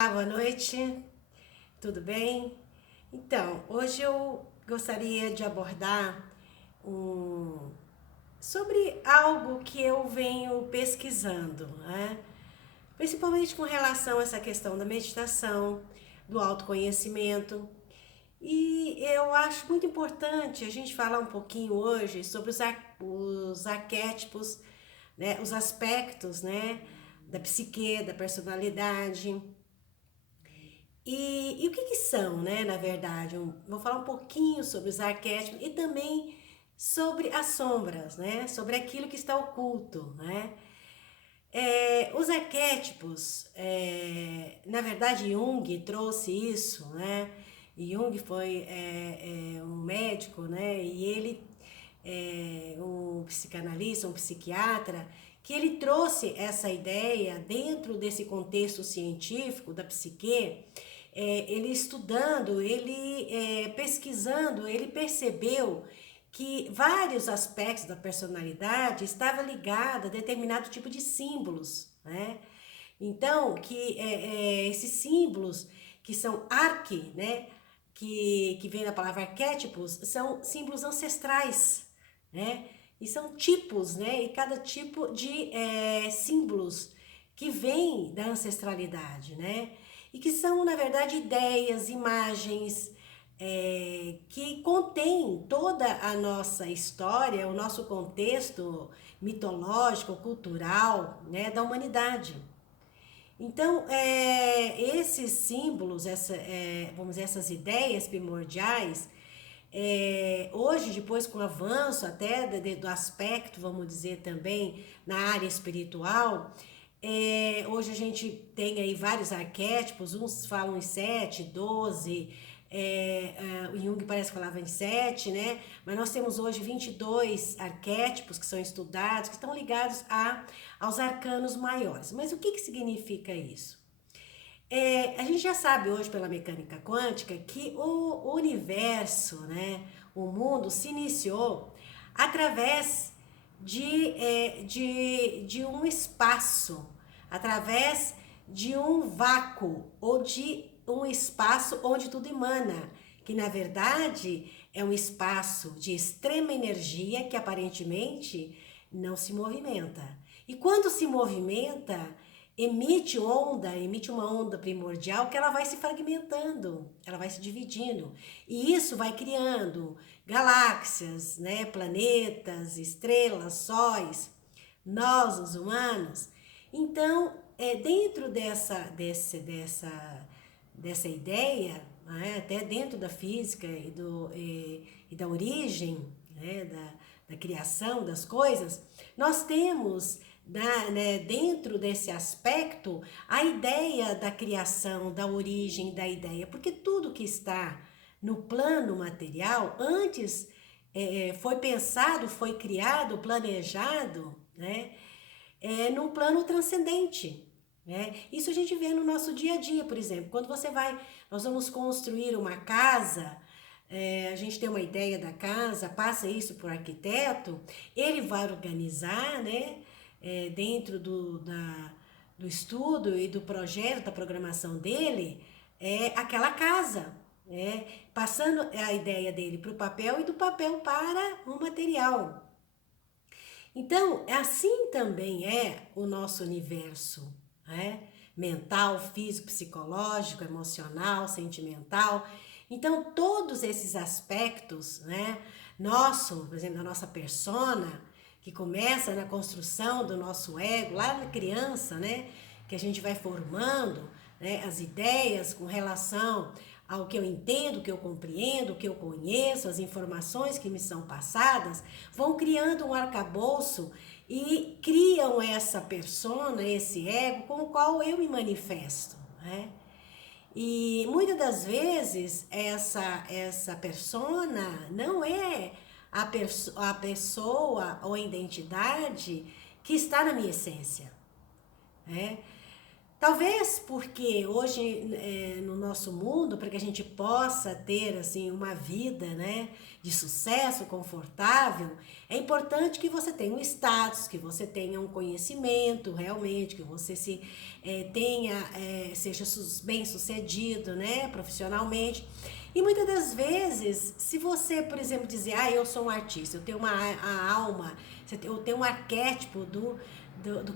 Boa noite, tudo bem? Então, hoje eu gostaria de abordar um, sobre algo que eu venho pesquisando, né? Principalmente com relação a essa questão da meditação, do autoconhecimento. E eu acho muito importante a gente falar um pouquinho hoje sobre os arquétipos, né? Os aspectos, né? Da psique, da personalidade. E o que são, né, na verdade? Vou falar um pouquinho sobre os arquétipos e também sobre as sombras, né? Sobre aquilo que está oculto, né? Os arquétipos, na verdade, Jung trouxe isso, né? Jung foi um médico, né? E ele um psicanalista, um psiquiatra, que ele trouxe essa ideia dentro desse contexto científico da psique. Ele estudando, ele pesquisando, ele percebeu que vários aspectos da personalidade estavam ligados a determinado tipo de símbolos, né? Então, que esses símbolos que são né? Que vem da palavra arquétipos, são símbolos ancestrais, né? E são tipos, né? E cada tipo de símbolos que vem da ancestralidade, né? E que são, na verdade, ideias, imagens que contêm toda a nossa história, o nosso contexto mitológico, cultural, né, da humanidade. Então, esses símbolos, vamos dizer, essas ideias primordiais, hoje, depois com o avanço até do aspecto, vamos dizer também, na área espiritual, hoje a gente tem aí vários arquétipos, uns falam em 7, 12, o Jung parece que falava em 7, né? Mas nós temos hoje 22 arquétipos que são estudados, que estão ligados aos arcanos maiores. Mas o que significa isso? A gente já sabe hoje pela mecânica quântica que o universo, né, o mundo se iniciou através de um espaço, através de um vácuo ou de um espaço onde tudo emana, que na verdade é um espaço de extrema energia que aparentemente não se movimenta. E quando se movimenta, emite uma onda primordial que ela vai se fragmentando, ela vai se dividindo. E isso vai criando galáxias, né, planetas, estrelas, sóis, nós, os humanos. Então, dentro dessa ideia, né, até dentro da física e da origem, né, da criação das coisas, nós temos dentro desse aspecto a ideia da criação, da origem da ideia, porque tudo que está no plano material antes foi pensado, foi criado, planejado, né, num plano transcendente. Né? Isso a gente vê no nosso dia a dia, por exemplo, quando nós vamos construir uma casa, a gente tem uma ideia da casa, passa isso para o arquiteto, ele vai organizar, né, dentro do estudo e do projeto, da programação dele, aquela casa, passando a ideia dele para o papel e do papel para o material. Então, assim também é o nosso universo, né? Mental, físico, psicológico, emocional, sentimental. Então, todos esses aspectos, né? Nosso, por exemplo, da nossa persona, que começa na construção do nosso ego, lá na criança, né? Que a gente vai formando, né? As ideias com relação ao que eu entendo, o que eu compreendo, o que eu conheço, as informações que me são passadas, vão criando um arcabouço e criam essa persona, esse ego com o qual eu me manifesto, né? E muitas das vezes essa persona não é a pessoa ou a identidade que está na minha essência, né? Talvez porque hoje no nosso mundo, para que a gente possa ter assim uma vida, né, de sucesso, confortável, é importante que você tenha um status, que você tenha um conhecimento realmente, que você se tenha seja bem sucedido, né, profissionalmente. E muitas das vezes, se você, por exemplo, dizer, eu sou um artista, eu tenho a alma, eu tenho um arquétipo do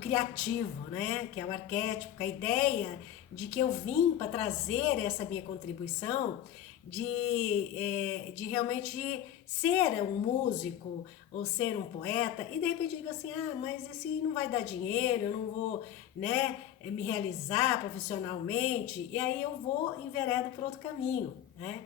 criativo, né? Que é o arquétipo, a ideia de que eu vim para trazer essa minha contribuição de realmente ser um músico ou ser um poeta, e de repente eu digo assim, mas esse não vai dar dinheiro, eu não vou, né, me realizar profissionalmente, e aí eu vou enveredo por outro caminho, né?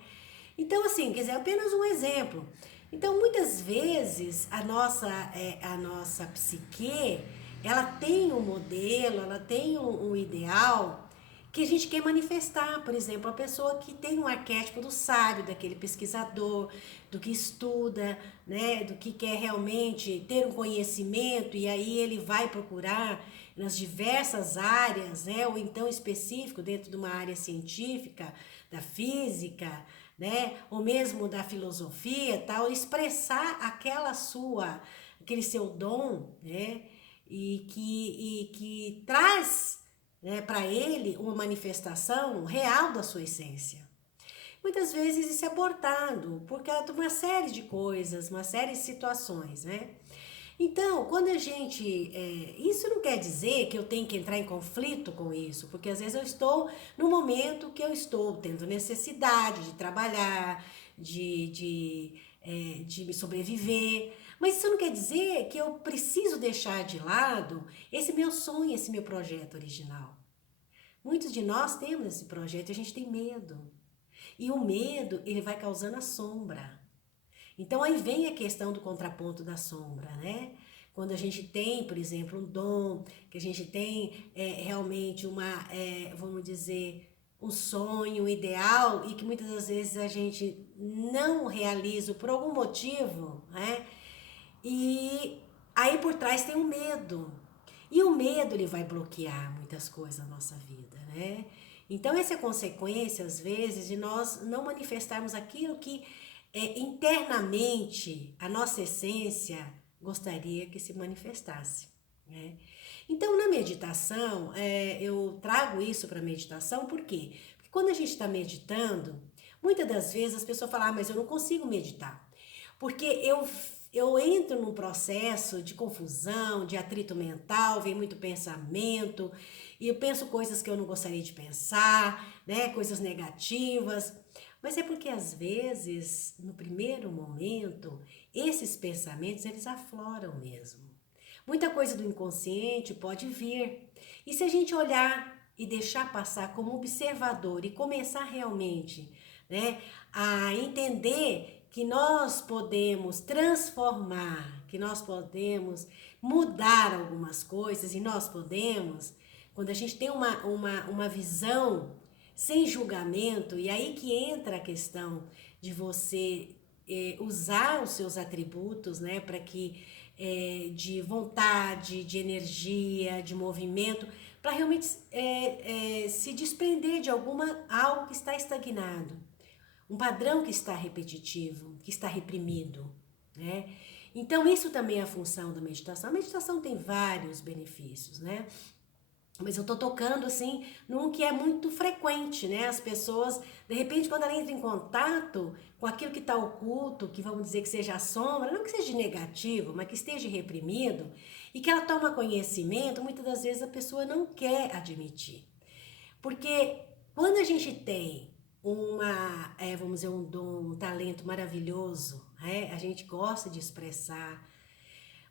Então, assim, quer dizer, apenas um exemplo. Então, muitas vezes, a nossa psique, ela tem um modelo, ela tem um ideal que a gente quer manifestar. Por exemplo, a pessoa que tem um arquétipo do sábio, daquele pesquisador, do que estuda, né, do que quer realmente ter um conhecimento, e aí ele vai procurar nas diversas áreas, né, ou então específico dentro de uma área científica, da física, né, ou mesmo da filosofia, tal, expressar aquele seu dom, né, e que traz, né, para ele uma manifestação real da sua essência. Muitas vezes isso é abortado por causa de uma série de coisas, uma série de situações, né? Então, quando a gente. Isso não quer dizer que eu tenho que entrar em conflito com isso, porque às vezes eu estou no momento que eu estou tendo necessidade de trabalhar, de me sobreviver. Mas isso não quer dizer que eu preciso deixar de lado esse meu sonho, esse meu projeto original. Muitos de nós temos esse projeto e a gente tem medo. E o medo, ele vai causando a sombra. Então aí vem a questão do contraponto da sombra, né? Quando a gente tem, por exemplo, um dom, que a gente tem realmente vamos dizer, um sonho, um ideal, e que muitas das vezes a gente não realiza por algum motivo, né? E aí por trás tem o medo. E o medo, ele vai bloquear muitas coisas na nossa vida, né? Então essa é a consequência, às vezes, de nós não manifestarmos aquilo que internamente a nossa essência gostaria que se manifestasse, né? Então, na meditação, eu trago isso para a meditação, por quê? Porque quando a gente está meditando, muitas das vezes as pessoas falam, mas eu não consigo meditar, porque eu entro num processo de confusão, de atrito mental, vem muito pensamento, e eu penso coisas que eu não gostaria de pensar, né, coisas negativas. Mas é porque às vezes, no primeiro momento, esses pensamentos eles afloram mesmo. Muita coisa do inconsciente pode vir. E se a gente olhar e deixar passar como observador e começar realmente, né, a entender que nós podemos transformar, que nós podemos mudar algumas coisas e nós podemos, quando a gente tem uma visão sem julgamento, e aí que entra a questão de você usar os seus atributos, né, para que de vontade, de energia, de movimento, para realmente se desprender de algo que está estagnado, um padrão que está repetitivo, que está reprimido, né? Então isso também é a função da meditação. A meditação tem vários benefícios, né? Mas eu tô tocando assim num que é muito frequente, né? As pessoas, de repente, quando ela entra em contato com aquilo que está oculto, que vamos dizer que seja a sombra, não que seja negativo, mas que esteja reprimido, e que ela toma conhecimento, muitas das vezes a pessoa não quer admitir. Porque quando a gente tem vamos dizer, um dom, um talento maravilhoso, né? A gente gosta de expressar,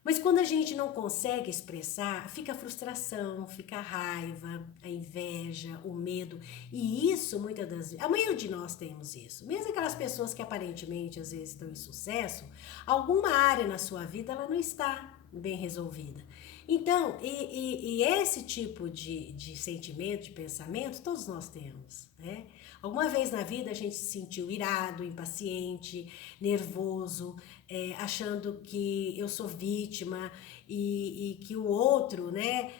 mas quando a gente não consegue expressar, fica a frustração, fica a raiva, a inveja, o medo. E isso, muitas das vezes, a maioria de nós temos isso. Mesmo aquelas pessoas que aparentemente às vezes estão em sucesso, alguma área na sua vida ela não está bem resolvida. Então, e esse tipo de sentimento, de pensamento, todos nós temos, né? Alguma vez na vida a gente se sentiu irado, impaciente, nervoso, achando que eu sou vítima, e que o outro, né,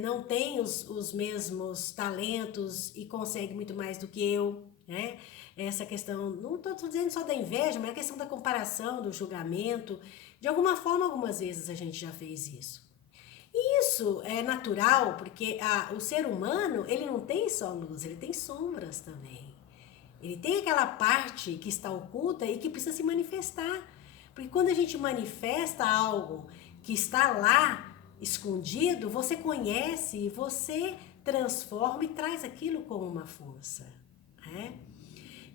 não tem os mesmos talentos e consegue muito mais do que eu, né? Essa questão, não estou dizendo só da inveja, mas a questão da comparação, do julgamento. De alguma forma, algumas vezes a gente já fez isso. E isso é natural, porque o ser humano, ele não tem só luz, ele tem sombras também. Ele tem aquela parte que está oculta e que precisa se manifestar. Porque quando a gente manifesta algo que está lá, escondido, você conhece e você transforma e traz aquilo como uma força, né?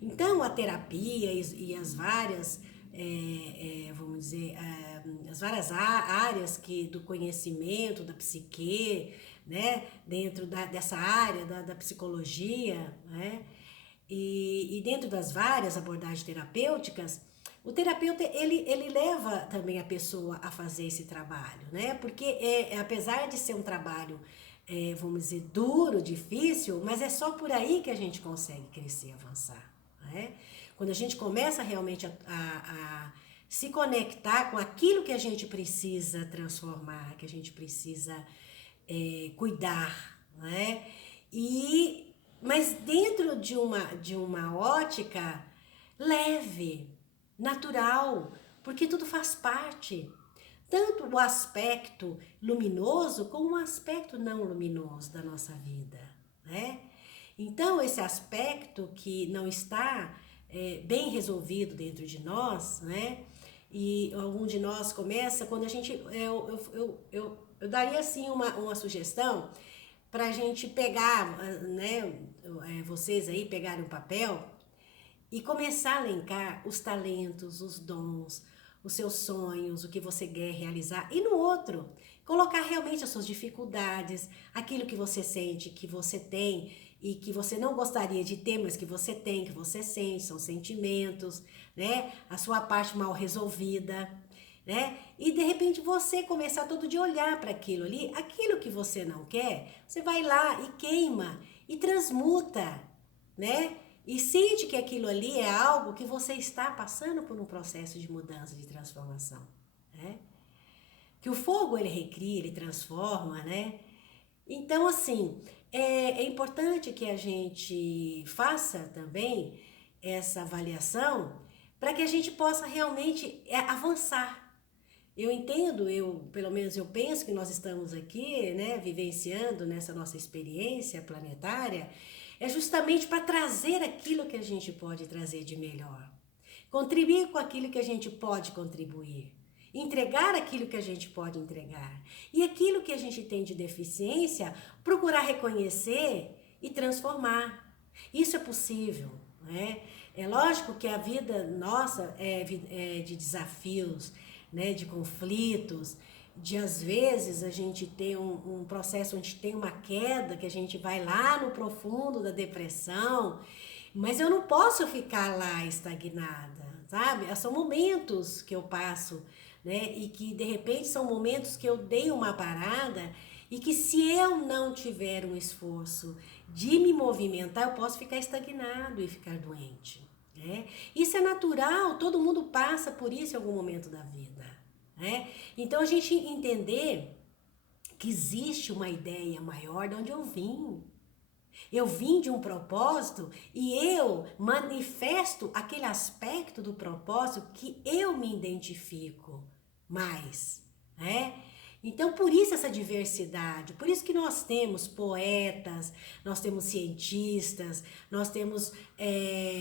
Então, a terapia e as várias, vamos dizer, as várias áreas do conhecimento, da psique, né, dentro dessa área da psicologia, né, e dentro das várias abordagens terapêuticas, o terapeuta, ele leva também a pessoa a fazer esse trabalho, né, porque apesar de ser um trabalho, vamos dizer, duro, difícil, mas é só por aí que a gente consegue crescer, avançar. Né? Quando a gente começa realmente a se conectar com aquilo que a gente precisa transformar, que a gente precisa cuidar, né? Mas dentro de uma ótica leve, natural, porque tudo faz parte. Tanto o aspecto luminoso como o aspecto não luminoso da nossa vida, né? Então, esse aspecto que não está bem resolvido dentro de nós, né? E algum de nós começa, quando a gente. Eu daria assim uma sugestão para a gente pegar, né? Vocês aí pegarem um papel e começar a elencar os talentos, os dons, os seus sonhos, o que você quer realizar. E no outro, colocar realmente as suas dificuldades, aquilo que você sente, que você tem e que você não gostaria de ter, mas que você tem, que você sente, são sentimentos, né? A sua parte mal resolvida, né? E de repente você começar todo dia a olhar para aquilo ali, aquilo que você não quer, você vai lá e queima e transmuta, né? E sente que aquilo ali é algo que você está passando por um processo de mudança, de transformação, né? Que o fogo ele recria, ele transforma, né? Então, assim, é importante que a gente faça também essa avaliação para que a gente possa realmente avançar. Eu entendo, pelo menos eu penso que nós estamos aqui, né, vivenciando nessa nossa experiência planetária, é justamente para trazer aquilo que a gente pode trazer de melhor. Contribuir com aquilo que a gente pode contribuir. Entregar aquilo que a gente pode entregar. E aquilo que a gente tem de deficiência, procurar reconhecer e transformar. Isso é possível, né? É lógico que a vida nossa é de desafios, né? De conflitos, de às vezes a gente tem um processo onde tem uma queda, que a gente vai lá no profundo da depressão, mas eu não posso ficar lá estagnada, sabe? São momentos que eu passo, né? E que de repente são momentos que eu dei uma parada e que se eu não tiver um esforço de me movimentar, eu posso ficar estagnado e ficar doente, né? Isso é natural, todo mundo passa por isso em algum momento da vida, né? Então a gente entender que existe uma ideia maior de onde eu vim. Eu vim de um propósito e eu manifesto aquele aspecto do propósito que eu me identifico mais, né? Então, por isso essa diversidade, por isso que nós temos poetas, nós temos cientistas, nós temos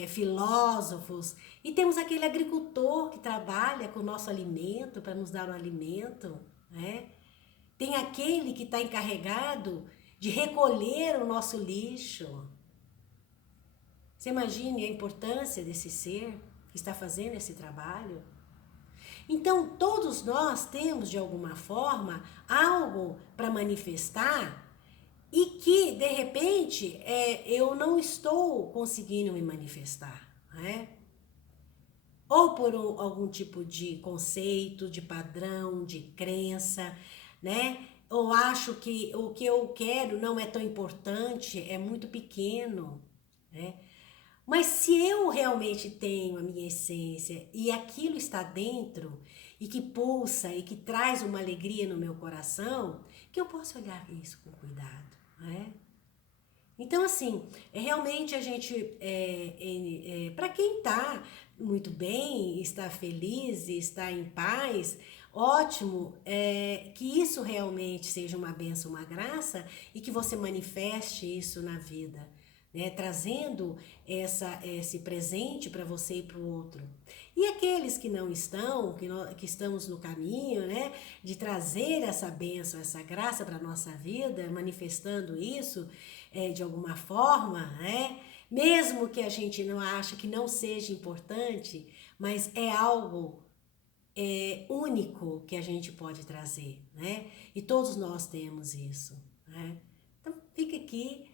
filósofos e temos aquele agricultor que trabalha com o nosso alimento, para nos dar o alimento, né? Tem aquele que está encarregado de recolher o nosso lixo. Você imagine a importância desse ser que está fazendo esse trabalho? Então, todos nós temos, de alguma forma, algo para manifestar e que, de repente, eu não estou conseguindo me manifestar, né? Ou por algum tipo de conceito, de padrão, de crença, né? Ou acho que o que eu quero não é tão importante, é muito pequeno, né? Mas se eu realmente tenho a minha essência e aquilo está dentro, e que pulsa e que traz uma alegria no meu coração, que eu possa olhar isso com cuidado, né? Então, assim, realmente a gente, para quem está muito bem, está feliz e está em paz, ótimo, que isso realmente seja uma bênção, uma graça e que você manifeste isso na vida, né? Trazendo esse presente para você e para o outro. E aqueles que não estão, que estamos no caminho, né, de trazer essa bênção, essa graça para a nossa vida, manifestando isso de alguma forma, né? Mesmo que a gente não ache que não seja importante, mas é algo único que a gente pode trazer, né? E todos nós temos isso, né? Então fica aqui,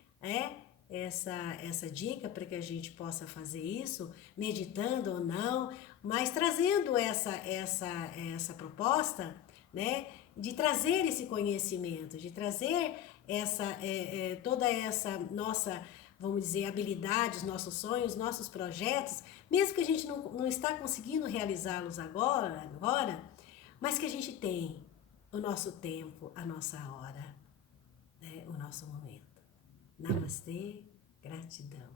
essa dica para que a gente possa fazer isso, meditando ou não, mas trazendo essa proposta, né? De trazer esse conhecimento, de trazer toda essa nossa, vamos dizer, habilidades, nossos sonhos, nossos projetos, mesmo que a gente não está conseguindo realizá-los agora, mas que a gente tem o nosso tempo, a nossa hora, né? O nosso momento. Namastê, gratidão.